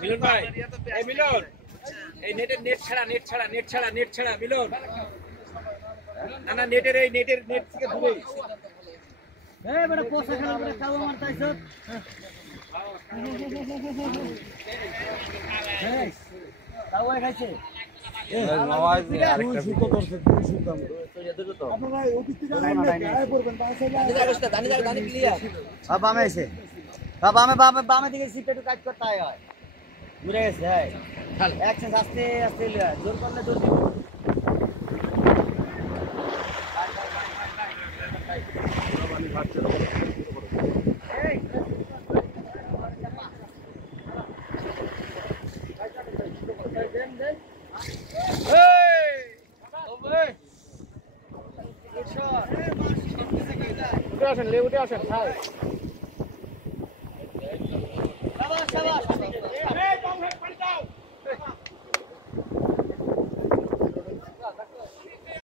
মিলন ভাই এই মিলন এই নেট ছাড়া মিলন না নেটের নেট থেকে দূরে বড় পোষা খেলা বড় কাউ আমার তাইছো তাও খাইছে নওয়াজ আরেকটা সুতো করছে সুতো আপনারা অফিস থেকে আয় করবেন দানি ক্লিয়ার বামে এসে বামে দিকে সিট একটু কাজ করতে হয় ঘুরে গেছে হ্যাঁ অ্যাকশন আস্তে আস্তে জোর করলে জোর দিব উঠে আসেন খাই শাবাশ